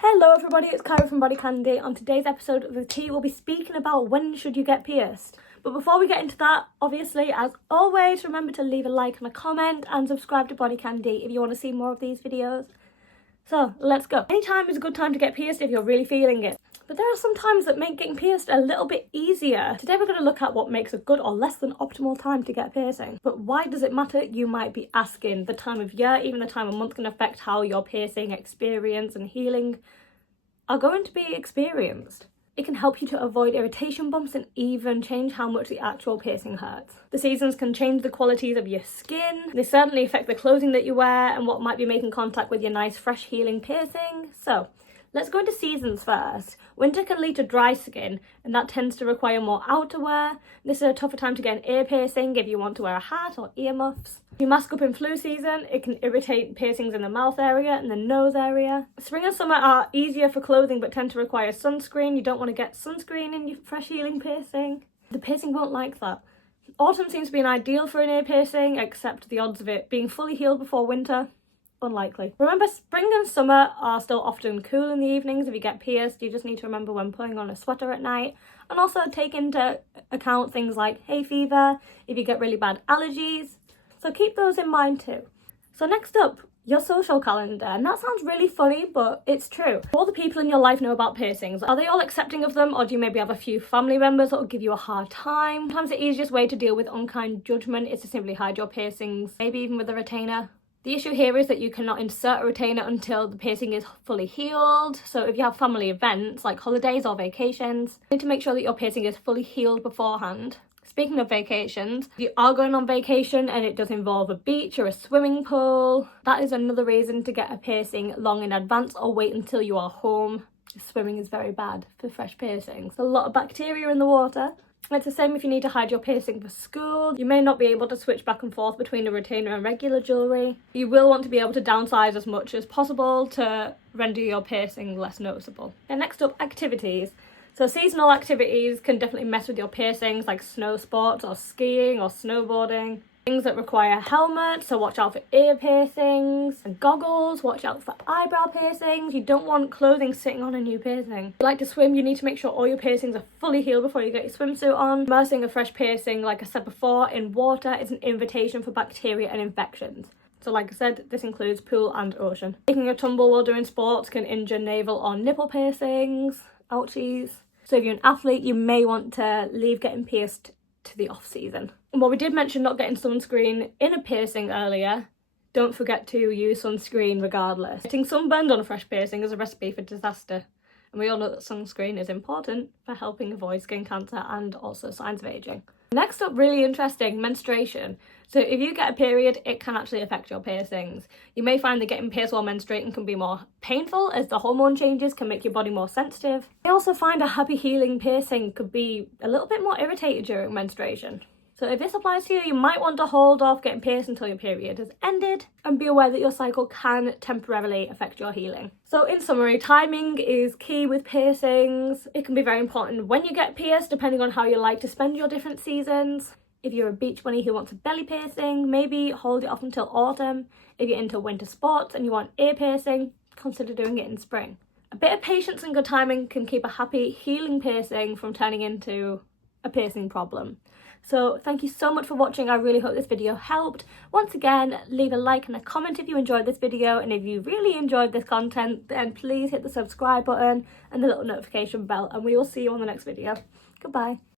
Hello everybody, it's Kyra from BodyCandy. On today's episode of the tea, we'll be speaking about when should you get pierced. But before we get into that, obviously, as always, remember to leave a like and a comment and subscribe to BodyCandy if you want to see more of these videos. So, let's go. Any time is a good time to get pierced if you're really feeling it. But there are some times that make getting pierced a little bit easier. Today we're going to look at what makes a good or less than optimal time to get a piercing. But why does it matter? You might be asking. The time of year, even the time of month can affect how your piercing experience and healing are going to be experienced. It can help you to avoid irritation bumps and even change how much the actual piercing hurts. The seasons can change the qualities of your skin. They certainly affect the clothing that you wear and what might be making contact with your nice, fresh, healing piercing. So, let's go into seasons first. Winter can lead to dry skin, and that tends to require more outerwear. This is a tougher time to get an ear piercing if you want to wear a hat or earmuffs. If you mask up in flu season, it can irritate piercings in the mouth area and the nose area. Spring and summer are easier for clothing but tend to require sunscreen. You don't want to get sunscreen in your fresh healing piercing. The piercing won't like that. Autumn seems to be an ideal for an ear piercing, except the odds of it being fully healed before winter, unlikely. Remember, spring and summer are still often cool in the evenings. If you get pierced, you just need to remember when putting on a sweater at night, and also take into account things like hay fever, if you get really bad allergies. So keep those in mind too. So next up, your social calendar. And that sounds really funny, but it's true. All the people in your life know about piercings. Are they all accepting of them, or do you maybe have a few family members that will give you a hard time? Sometimes the easiest way to deal with unkind judgment is to simply hide your piercings, maybe even with a retainer. The issue here is that you cannot insert a retainer until the piercing is fully healed. So if you have family events like holidays or vacations, you need to make sure that your piercing is fully healed beforehand. Speaking of vacations, if you are going on vacation and it does involve a beach or a swimming pool, that is another reason to get a piercing long in advance or wait until you are home. Swimming is very bad for fresh piercings. There's a lot of bacteria in the water. It's the same if you need to hide your piercing for school. You may not be able to switch back and forth between a retainer and regular jewellery. You will want to be able to downsize as much as possible to render your piercing less noticeable. And next up, activities. So seasonal activities can definitely mess with your piercings, like snow sports or skiing or snowboarding. Things that require helmets, so watch out for ear piercings, and goggles, watch out for eyebrow piercings. You don't want clothing sitting on a new piercing. If you like to swim, you need to make sure all your piercings are fully healed before you get your swimsuit on. Immersing a fresh piercing, like I said before, in water is an invitation for bacteria and infections. So like I said, this includes pool and ocean. Taking a tumble while doing sports can injure navel or nipple piercings. Ouchies. So if you're an athlete, you may want to leave getting pierced to the off season. And while we did mention not getting sunscreen in a piercing earlier, don't forget to use sunscreen regardless. Getting sunburned on a fresh piercing is a recipe for disaster. And we all know that sunscreen is important for helping avoid skin cancer and also signs of aging. Next up, really interesting, menstruation. So if you get a period, it can actually affect your piercings. You may find that getting pierced while menstruating can be more painful, as the hormone changes can make your body more sensitive. I also find a happy healing piercing could be a little bit more irritated during menstruation. So if this applies to you, you might want to hold off getting pierced until your period has ended, and be aware that your cycle can temporarily affect your healing. So in summary, timing is key with piercings. It can be very important when you get pierced, depending on how you like to spend your different seasons. If you're a beach bunny who wants a belly piercing, maybe hold it off until autumn. If you're into winter sports and you want ear piercing, consider doing it in spring. A bit of patience and good timing can keep a happy healing piercing from turning into a piercing problem. So thank you so much for watching. I really hope this video helped. Once again, leave a like and a comment if you enjoyed this video, and if you really enjoyed this content, then please hit the subscribe button and the little notification bell, and we will see you on the next video. Goodbye.